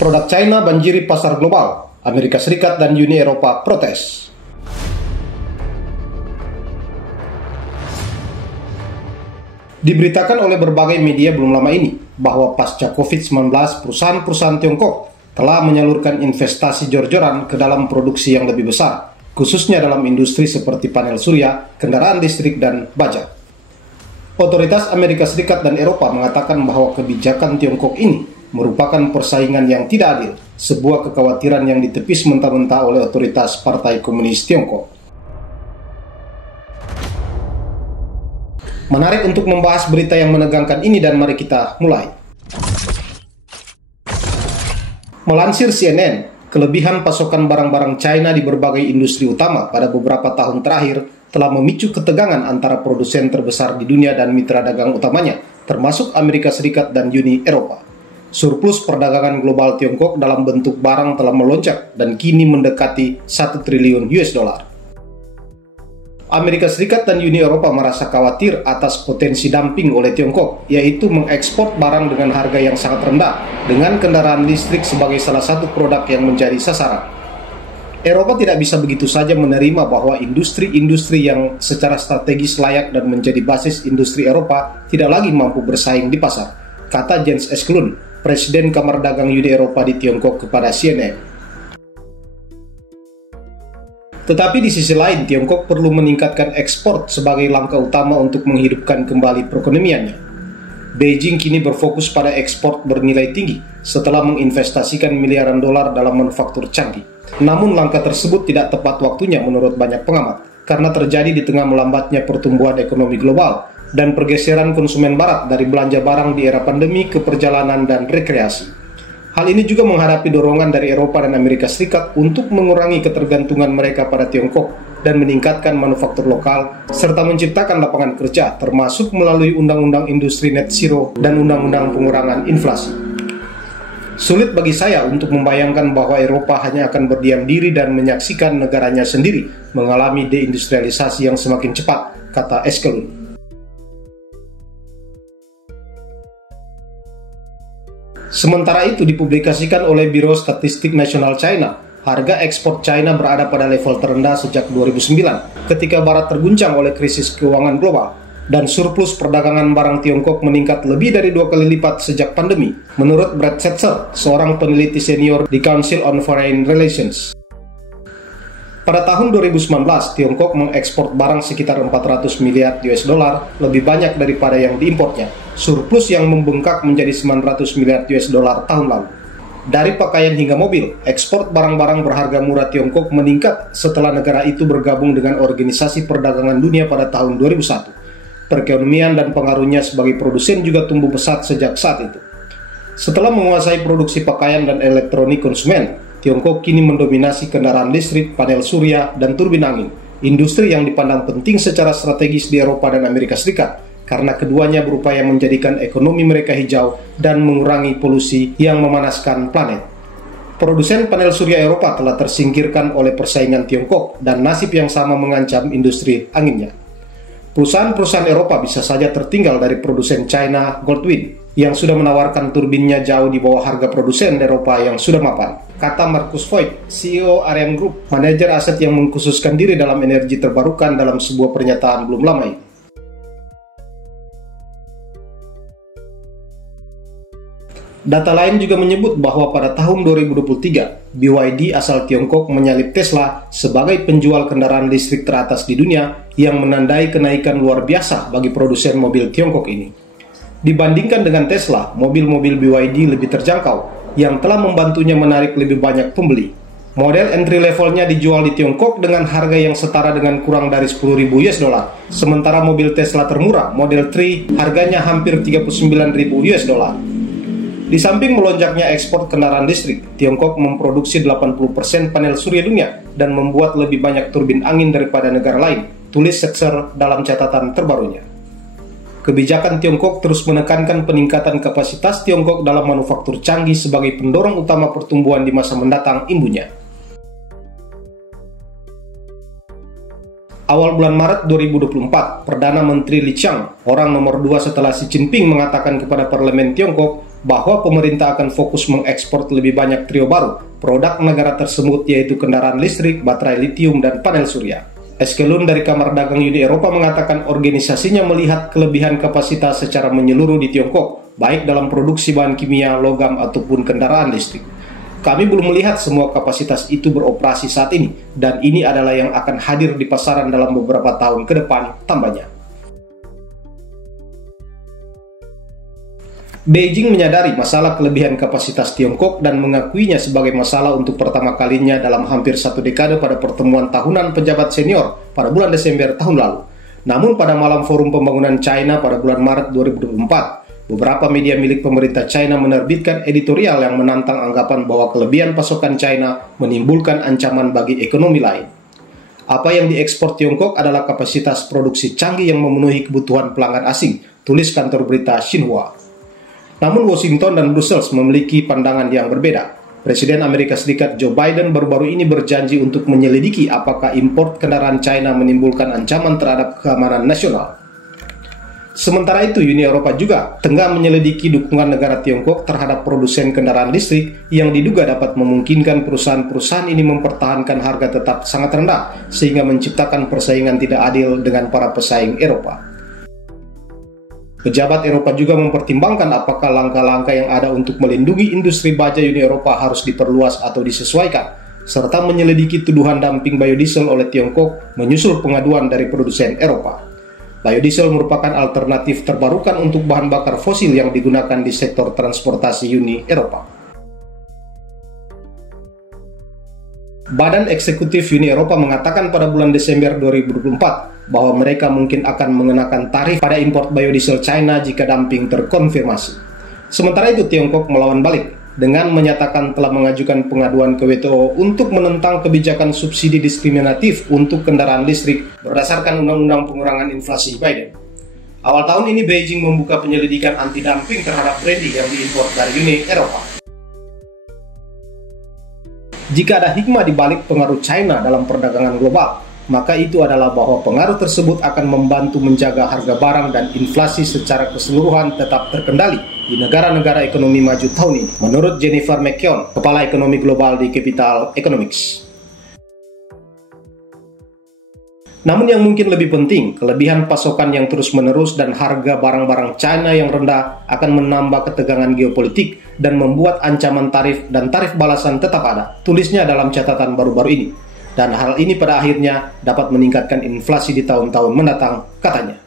Produk China banjiri pasar global. Amerika Serikat dan Uni Eropa protes. Diberitakan oleh berbagai media belum lama ini bahwa pasca COVID-19 perusahaan-perusahaan Tiongkok telah menyalurkan investasi jor-joran ke dalam produksi yang lebih besar, khususnya dalam industri seperti panel surya, kendaraan listrik, dan baja. Otoritas Amerika Serikat dan Eropa mengatakan bahwa kebijakan Tiongkok ini merupakan persaingan yang tidak adil, sebuah kekhawatiran yang ditepis mentah-mentah oleh otoritas Partai Komunis Tiongkok. Menarik untuk membahas berita yang menegangkan ini dan mari kita mulai. Melansir CNN, kelebihan pasokan barang-barang China di berbagai industri utama pada beberapa tahun terakhir telah memicu ketegangan antara produsen terbesar di dunia dan mitra dagang utamanya, termasuk Amerika Serikat dan Uni Eropa. Surplus perdagangan global Tiongkok dalam bentuk barang telah melonjak dan kini mendekati 1 triliun US dollar. Amerika Serikat dan Uni Eropa merasa khawatir atas potensi dumping oleh Tiongkok, yaitu mengekspor barang dengan harga yang sangat rendah, dengan kendaraan listrik sebagai salah satu produk yang menjadi sasaran. Eropa tidak bisa begitu saja menerima bahwa industri-industri yang secara strategis layak dan menjadi basis industri Eropa tidak lagi mampu bersaing di pasar, kata Jens Esklund, Presiden Kamar Dagang Uni Eropa di Tiongkok kepada CNN. Tetapi di sisi lain, Tiongkok perlu meningkatkan ekspor sebagai langkah utama untuk menghidupkan kembali perekonomiannya. Beijing kini berfokus pada ekspor bernilai tinggi setelah menginvestasikan miliaran dolar dalam manufaktur canggih. Namun langkah tersebut tidak tepat waktunya menurut banyak pengamat, karena terjadi di tengah melambatnya pertumbuhan ekonomi global dan pergeseran konsumen barat dari belanja barang di era pandemi ke perjalanan dan rekreasi. Hal ini juga menghadapi dorongan dari Eropa dan Amerika Serikat untuk mengurangi ketergantungan mereka pada Tiongkok dan meningkatkan manufaktur lokal, serta menciptakan lapangan kerja, termasuk melalui Undang-Undang Industri Net Zero dan Undang-Undang Pengurangan Inflasi. Sulit bagi saya untuk membayangkan bahwa Eropa hanya akan berdiam diri dan menyaksikan negaranya sendiri mengalami deindustrialisasi yang semakin cepat, kata Eskelun. Sementara itu dipublikasikan oleh Biro Statistik Nasional China, harga ekspor China berada pada level terendah sejak 2009 ketika Barat terguncang oleh krisis keuangan global, dan surplus perdagangan barang Tiongkok meningkat lebih dari 2 kali lipat sejak pandemi, menurut Brad Setzer, seorang peneliti senior di Council on Foreign Relations. Pada tahun 2019, Tiongkok mengekspor barang sekitar 400 miliar US dollar, lebih banyak daripada yang diimportnya. Surplus yang membengkak menjadi 900 miliar US dollar tahun lalu. Dari pakaian hingga mobil, ekspor barang-barang berharga murah Tiongkok meningkat setelah negara itu bergabung dengan Organisasi Perdagangan Dunia pada tahun 2001. Perekonomian dan pengaruhnya sebagai produsen juga tumbuh pesat sejak saat itu. Setelah menguasai produksi pakaian dan elektronik konsumen, Tiongkok kini mendominasi kendaraan listrik, panel surya, dan turbin angin, industri yang dipandang penting secara strategis di Eropa dan Amerika Serikat, karena keduanya berupaya menjadikan ekonomi mereka hijau dan mengurangi polusi yang memanaskan planet. Produsen panel surya Eropa telah tersingkirkan oleh persaingan Tiongkok, dan nasib yang sama mengancam industri anginnya. Perusahaan-perusahaan Eropa bisa saja tertinggal dari produsen China Goldwind, yang sudah menawarkan turbinnya jauh di bawah harga produsen Eropa yang sudah mapan, kata Markus Voigt, CEO Ariane Group, manajer aset yang mengkhususkan diri dalam energi terbarukan dalam sebuah pernyataan belum lama ini. Data lain juga menyebut bahwa pada tahun 2023, BYD asal Tiongkok menyalip Tesla sebagai penjual kendaraan listrik teratas di dunia yang menandai kenaikan luar biasa bagi produsen mobil Tiongkok ini. Dibandingkan dengan Tesla, mobil-mobil BYD lebih terjangkau, yang telah membantunya menarik lebih banyak pembeli. Model entry levelnya dijual di Tiongkok dengan harga yang setara dengan kurang dari 10.000 US dollar. Sementara mobil Tesla termurah, Model 3, harganya hampir 39.000 US dollar. Di samping melonjaknya ekspor kendaraan listrik, Tiongkok memproduksi 80% panel surya dunia dan membuat lebih banyak turbin angin daripada negara lain, tulis Setzer dalam catatan terbarunya. Kebijakan Tiongkok terus menekankan peningkatan kapasitas Tiongkok dalam manufaktur canggih sebagai pendorong utama pertumbuhan di masa mendatang, imbunya. Awal bulan Maret 2024, Perdana Menteri Li Qiang, orang nomor 2 setelah Xi Jinping, mengatakan kepada parlemen Tiongkok bahwa pemerintah akan fokus mengekspor lebih banyak trio baru produk negara tersebut, yaitu kendaraan listrik, baterai litium, dan panel surya. Eskelun dari Kamar Dagang Uni Eropa mengatakan organisasinya melihat kelebihan kapasitas secara menyeluruh di Tiongkok, baik dalam produksi bahan kimia, logam, ataupun kendaraan listrik. Kami belum melihat semua kapasitas itu beroperasi saat ini, dan ini adalah yang akan hadir di pasaran dalam beberapa tahun ke depan, tambahnya. Beijing menyadari masalah kelebihan kapasitas Tiongkok dan mengakuinya sebagai masalah untuk pertama kalinya dalam hampir satu dekade pada pertemuan tahunan pejabat senior pada bulan Desember tahun lalu. Namun pada malam Forum Pembangunan China pada bulan Maret 2024, beberapa media milik pemerintah China menerbitkan editorial yang menantang anggapan bahwa kelebihan pasokan China menimbulkan ancaman bagi ekonomi lain. Apa yang diekspor Tiongkok adalah kapasitas produksi canggih yang memenuhi kebutuhan pelanggan asing, tulis kantor berita Xinhua. Namun Washington dan Brussels memiliki pandangan yang berbeda. Presiden Amerika Serikat Joe Biden baru-baru ini berjanji untuk menyelidiki apakah impor kendaraan China menimbulkan ancaman terhadap keamanan nasional. Sementara itu, Uni Eropa juga tengah menyelidiki dukungan negara Tiongkok terhadap produsen kendaraan listrik yang diduga dapat memungkinkan perusahaan-perusahaan ini mempertahankan harga tetap sangat rendah sehingga menciptakan persaingan tidak adil dengan para pesaing Eropa. Pejabat Eropa juga mempertimbangkan apakah langkah-langkah yang ada untuk melindungi industri baja Uni Eropa harus diperluas atau disesuaikan, serta menyelidiki tuduhan dumping biodiesel oleh Tiongkok menyusul pengaduan dari produsen Eropa. Biodiesel merupakan alternatif terbarukan untuk bahan bakar fosil yang digunakan di sektor transportasi Uni Eropa. Badan Eksekutif Uni Eropa mengatakan pada bulan Desember 2024 bahwa mereka mungkin akan mengenakan tarif pada impor biodiesel China jika dumping terkonfirmasi. Sementara itu, Tiongkok melawan balik dengan menyatakan telah mengajukan pengaduan ke WTO untuk menentang kebijakan subsidi diskriminatif untuk kendaraan listrik berdasarkan Undang-Undang Pengurangan Inflasi Biden. Awal tahun ini, Beijing membuka penyelidikan anti-dumping terhadap brandy yang diimpor dari Uni Eropa. Jika ada hikmah di balik pengaruh China dalam perdagangan global, maka itu adalah bahwa pengaruh tersebut akan membantu menjaga harga barang dan inflasi secara keseluruhan tetap terkendali di negara-negara ekonomi maju tahun ini, menurut Jennifer McKeown, Kepala Ekonomi Global di Capital Economics. Namun yang mungkin lebih penting, kelebihan pasokan yang terus-menerus dan harga barang-barang China yang rendah akan menambah ketegangan geopolitik dan membuat ancaman tarif dan tarif balasan tetap ada, tulisnya dalam catatan baru-baru ini. Dan hal ini pada akhirnya dapat meningkatkan inflasi di tahun-tahun mendatang, katanya.